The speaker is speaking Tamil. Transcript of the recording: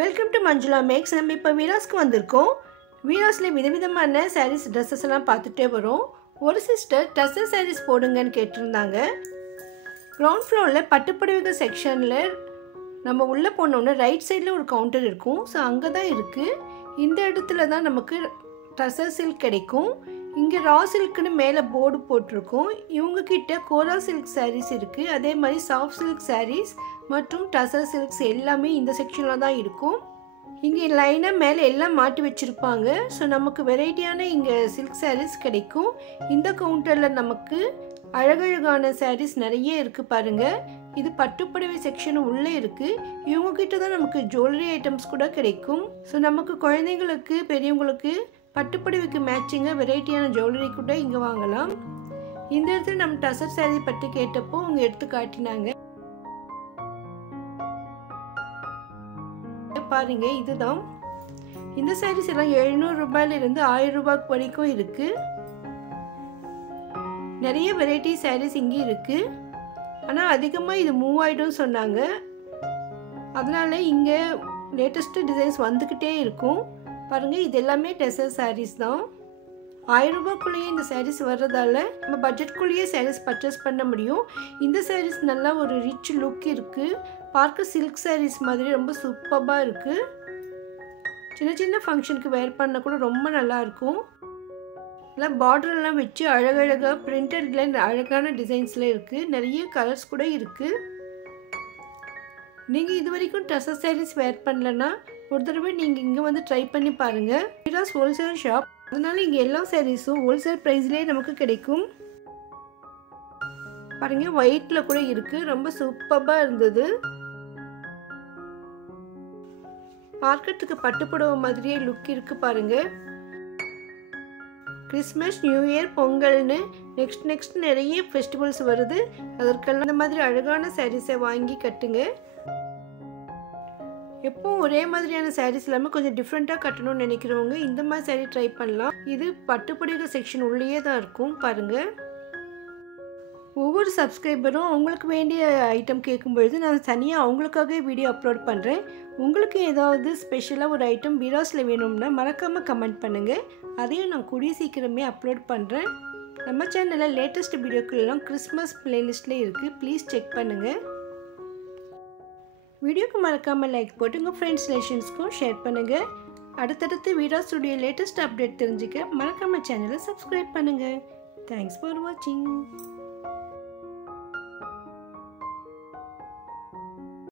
Welcome to Manjula maths. நம்ம இப்போ வீராஸ்க்கு வந்திருக்கோம். வீராஸில் விதவிதமான சாரீஸ் ட்ரெஸ்ஸஸ் எல்லாம் பார்த்துட்டே வரோம். ஒரு சிஸ்டர் டசர் சாரீஸ் போடுங்கன்னு கேட்டிருந்தாங்க. கிரவுண்ட் ஃப்ளோரில் பட்டுப்புடவைகள் செக்ஷனில் நம்ம உள்ளே போனோம்னா ரைட் சைடில் ஒரு கவுண்டர் இருக்கும். ஸோ அங்கே தான் இருக்குது. இந்த இடத்துல தான் நமக்கு டசர் சில்க் கிடைக்கும். இங்கே ரா சில்க்குன்னு மேலே போர்டு போட்டிருக்கோம். இவங்கக்கிட்ட கோரா சில்க் சாரீஸ் இருக்குது. அதே மாதிரி சாஃப்ட் சில்க் சாரீஸ் மற்றும் டசர் சில்க்ஸ் எல்லாமே இந்த செக்ஷனில் தான் இருக்கும். இங்கே லைனாக மேலே எல்லாம் மாட்டி வச்சுருப்பாங்க. ஸோ நமக்கு வெரைட்டியான இங்கே சில்க் சாரீஸ் கிடைக்கும். இந்த கவுண்டரில் நமக்கு அழகழகான சாரீஸ் நிறைய இருக்குது பாருங்கள். இது பட்டுப்புடவை செக்ஷன் உள்ளே இருக்குது. இவங்கக்கிட்ட தான் நமக்கு ஜுவல்லரி ஐட்டம்ஸ் கூட கிடைக்கும். ஸோ நமக்கு குழந்தைங்களுக்கு பெரியவங்களுக்கு பட்டுப்புடவைக்கு மேட்சிங்காக வெரைட்டியான ஜுவல்லரி கூட இங்கே வாங்கலாம். இந்த இடத்துல நம்ம டசர் சாரீ பற்றி கேட்டப்போ அவங்க எடுத்து காட்டினாங்க. பாருங்க, இதுதான் இந்த சாரீஸ் எல்லாம் 700 ரூபாயிலிருந்து 1000 ரூபாய்க்கு வரைக்கும் இருக்கு. நிறைய வெரைட்டி சாரீஸ் இங்கே இருக்கு. ஆனால் அதிகமாக இது மூவ் ஆகிடும் சொன்னாங்க. அதனால இங்கே லேட்டஸ்ட் டிசைன்ஸ் வந்துக்கிட்டே இருக்கும். பாருங்க, இது எல்லாமே டசர் சாரீஸ் தான். 1000 ரூபாய்க்குள்ளேயே இந்த சாரீஸ் வர்றதால நம்ம பட்ஜெட்குள்ளேயே சாரீஸ் பர்ச்சேஸ் பண்ண முடியும். இந்த சாரீஸ் நல்லா ஒரு ரிச் லுக் இருக்குது. பார்க்க சில்க் சாரீஸ் மாதிரி ரொம்ப சூப்பராக இருக்குது. சின்ன சின்ன ஃபங்க்ஷனுக்கு வேர் பண்ண கூட ரொம்ப நல்லாயிருக்கும். எல்லாம் பார்டர்லாம் வச்சு அழகழகாக பிரிண்டடில் அழகான டிசைன்ஸில் இருக்குது. நிறைய கலர்ஸ் கூட இருக்குது. நீங்கள் இது வரைக்கும் டசர் சாரீஸ் வேர் பண்ணலன்னா ஒரு தடவை நீங்கள் இங்கே வந்து ட்ரை பண்ணி பாருங்கள். வீராஸ் ஹோல்சேல் ஷாப், அதனால இங்கே எல்லா சாரீஸும் ஹோல்சேல் ப்ரைஸ்லேயே நமக்கு கிடைக்கும். பாருங்கள், ஒயிட்டில் கூட இருக்குது. ரொம்ப சூப்பராக இருந்தது. பார்க்கறதுக்கு பட்டுப்புடவை மாதிரியே லுக் இருக்குது பாருங்கள். கிறிஸ்மஸ், நியூ இயர், பொங்கல்னு நெக்ஸ்ட் நிறைய ஃபெஸ்டிவல்ஸ் வருது. அதற்கெல்லாம் இந்த மாதிரி அழகான சாரீஸை வாங்கி கட்டுங்க. எப்பவும் ஒரே மாதிரியான சாரீஸ் இல்லாமல் கொஞ்சம் டிஃப்ரெண்ட்டாக கட்டணும்னு நினைக்கிறவங்க இந்த மாதிரி சாரீ ட்ரை பண்ணலாம். இது பட்டுப்புடவை செக்ஷன் உள்ளேயே தான் இருக்கும் பாருங்கள். ஒவ்வொரு சப்ஸ்கிரைபரும் அவங்களுக்கு வேண்டிய ஐட்டம் கேட்கும்பொழுது நான் தனியாக அவங்களுக்காகவே வீடியோ அப்லோட் பண்ணுறேன். உங்களுக்கு ஏதாவது ஸ்பெஷலாக ஒரு ஐட்டம் வீராஸில் வேணும்னா மறக்காமல் கமெண்ட் பண்ணுங்கள். அதையும் நான் கூடிய சீக்கிரமே அப்லோட் பண்ணுறேன். நம்ம சேனலில் லேட்டஸ்ட் வீடியோக்கெல்லாம் கிறிஸ்மஸ் பிளேலிஸ்ட்டில் இருக்குது. ப்ளீஸ் செக் பண்ணுங்கள். வீடியோக்கு மறக்காமல் லைக் போட்டு உங்கள் ஃப்ரெண்ட்ஸ் ரிலேஷன்ஸ்க்கும் ஷேர் பண்ணுங்கள். அடுத்தடுத்து வீராஸுடைய லேட்டஸ்ட் அப்டேட் தெரிஞ்சுக்க மறக்காமல் சேனலை சப்ஸ்கிரைப் பண்ணுங்கள். தேங்க்ஸ் ஃபார் வாட்சிங்.